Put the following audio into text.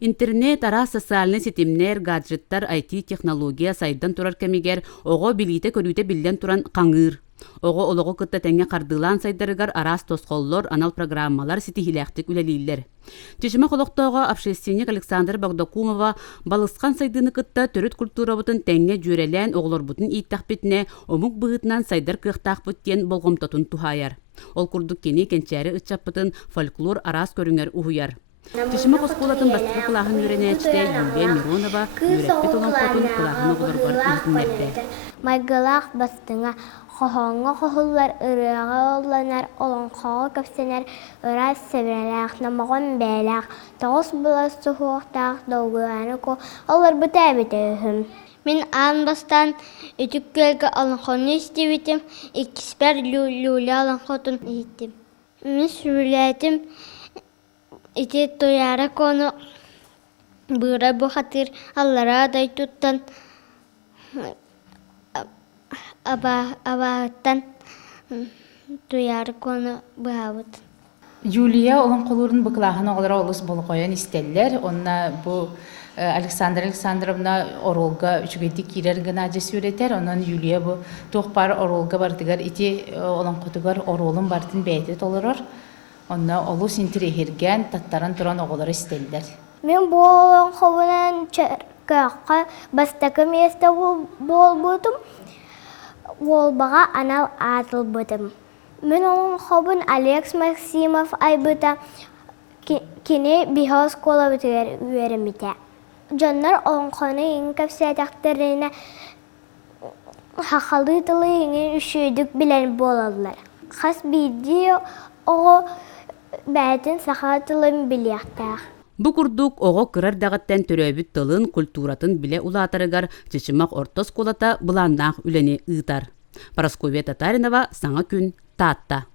Интернет ара социальный сетимнер, гаджеттар, IT-технология сайдан турар кемигер, ого билите көрүте билден туран қаңыр. Ого олого кытта теңге кардылан сайдарыгар арас тосқоллор, анал программалар ситихилэхтик үлелилер. Тишима холоктоого общественник Александр Багдакумова балысқан сайдыны кытта төрүт культурабытын теңге жүрелен оғлорбутын иттахпетіне омук быгытынан сайдар кыхтахпыттен болгомтотун тухаяр. Ол курдук кени кенчәри ытчаппытын фольклор арас көрүңер ухуяр. Тишима хоскулатын бастыры кылағын үйренечте Юлия Миронова үйрәппет олон котун кылағын оғылырғар үйтінлерді. Майгылақ бастыңа қоғонға қоғылар ұрыға оланар, олон қоғы көпсенер, ұрас сәбіреләқ, намағын бәләқ, тоғыз бұласты хуақтақ, доғыланы ко, олар бұта әбеті үхім. Мен ан бастан үтік көлгі олон қоны істебетім, екіспер люлі олон қотын еттім. Мен сүрілетім, ити тояра кону быра бухатыр аллара адай туттан абааттан тояра кону быхабыт. Юлия олон қолырын бұқылағын оғылара олыс бол қойын істелілер. Онна бұл Александра Александровна оролга үчігейді керер гына жасы өретер. Онан Юлия бұл тоқпар оролга бардығар, ити олон қотығар оролын бардын бәйті толырыр. Онна олус интерехерген таттаран туран оғылары істелдер. Мен болын қобынан чарқаққа бастақы месті бол бұдым, ол баға анал атыл бұдым. Мен олын қобын Алекс Максимов айбыта кене бихау скола бітігер үйеріміте. Жонлар олын қоны ең көпсетақтарына хақалы тылы ең үшүйдік білен боладылар. Қас бейді оғы бәтін сақатылын білияқтақ. Бу курдук ого кырар дагаттан төрөбүт тылын культуратын биле улатарыгар чычымак ортос колата буланнах үлени ыытар. Парасковия Татаринова, Саңа күн, Таатта.